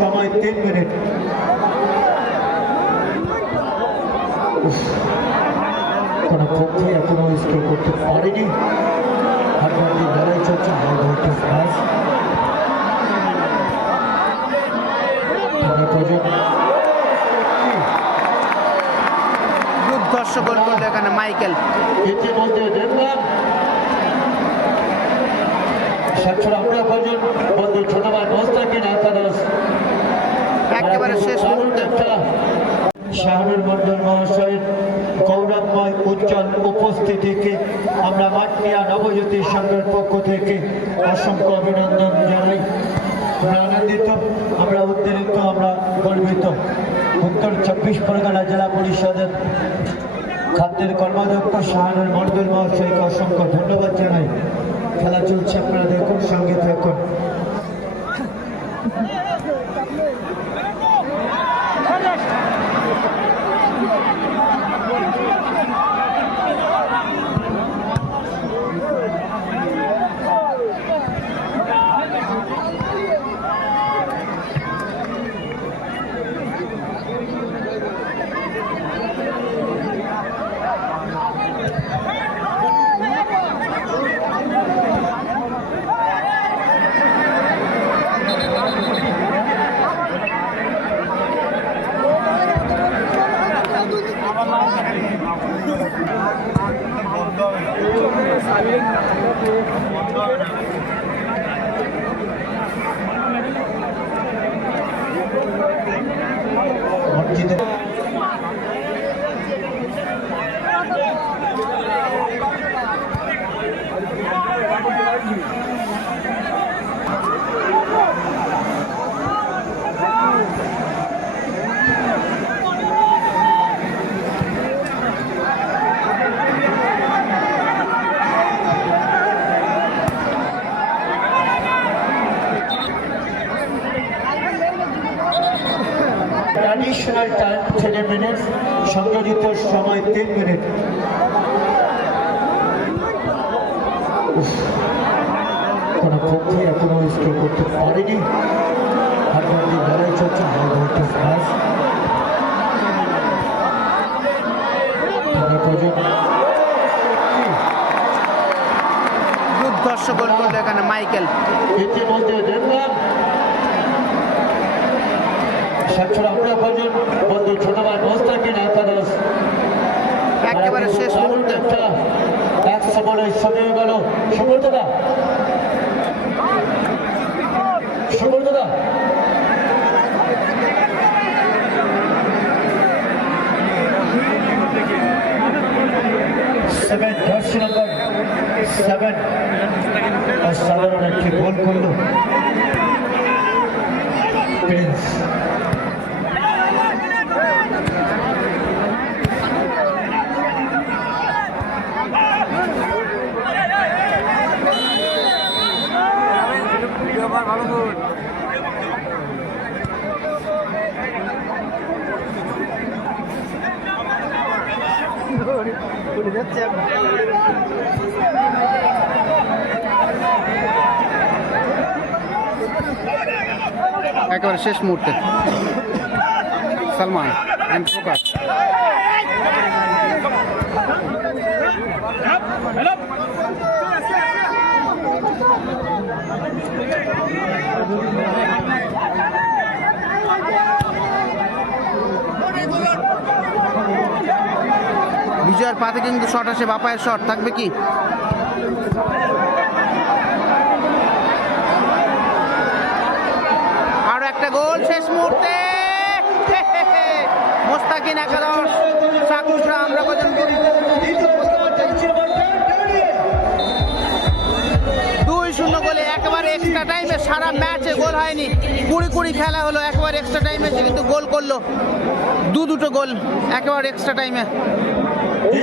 সময় তিন মিনিট। কোনো পক্ষে এখনও স্কোর করতে পারেনি। হাড্ডাহাড্ডি লড়াই চলছে হাই ভোল্টেজ ম্যাচ আমরা প্রয়োজন দুর্ধর্ষ গোল করল এখানে মাইকেল। ইতিমধ্যে দেখলাম সাতশো আমরা প্রয়োজন বন্ধু ছোট ভাই মোস্তাকিন একাদশ একেবারে শেষ মুহূর্তে শাহরুর মন্ডল মহাশয়ের গৌরবময় উজ্জ্বল উপস্থিতিকে আমরা মাটিয়া নবজ্যোতি সংঘের পক্ষ থেকে অসংখ্য অভিনন্দন জানাই। আমরা আনন্দিত, আমরা উদ্বেলিত, আমরা গর্বিত। উত্তর চব্বিশ পরগনা জেলা পরিষদের খাদ্যের কর্মাধ্যক্ষ শাহানুর মন্ডল মহাশয়কে অসংখ্য ধন্যবাদ জানাই। খেলা চলছে, আপনারা দেখুন, সঙ্গে থাকুন। ট্র্যাডিশনাল টাইম সেভেন মিনিট সংযোজিত সময় তিন মিনিট কোনো পক্ষে এখনও স্কোর করতে পারেনি। হাড্ডাহাড্ডি লড়াই চলছে হাই ভোল্টেজ ম্যাচ দুর্ধর্ষ গোল করল এখানে মাইকেল। ইতিমধ্যে দেখলাম সাতশো প্রয়োজন বন্ধু ছোট ভাই মোস্তাকিন একাদশ একেবারে শেষ মুহূর্তে একশো বলে সময় গেল সুব্রতদা সুব্রতদা সেভেন দশ নম্বর সেভেন সাধারণ একটি গোল করল একেবারে শেষ মুহূর্তে সালমান এন্ড প্রকাশ বিজয়ের পাতে কিন্তু শট আসে, বাপায়ের শট থাকবে কি? আরও একটা গোল, শেষ মুহূর্তে। মোস্তাকিন একাদশ, সাকুশরা আমরা কজন দুই শূন্য গোলে, একেবারে এক্সট্রা টাইমে সারা ম্যাচে গোল হয়নি। কুড়ি কুড়ি খেলা হলো, একবার এক্সট্রা টাইমে কিন্তু গোল করল। দু দুটো গোল, একেবারে এক্সট্রা টাইমে ఈ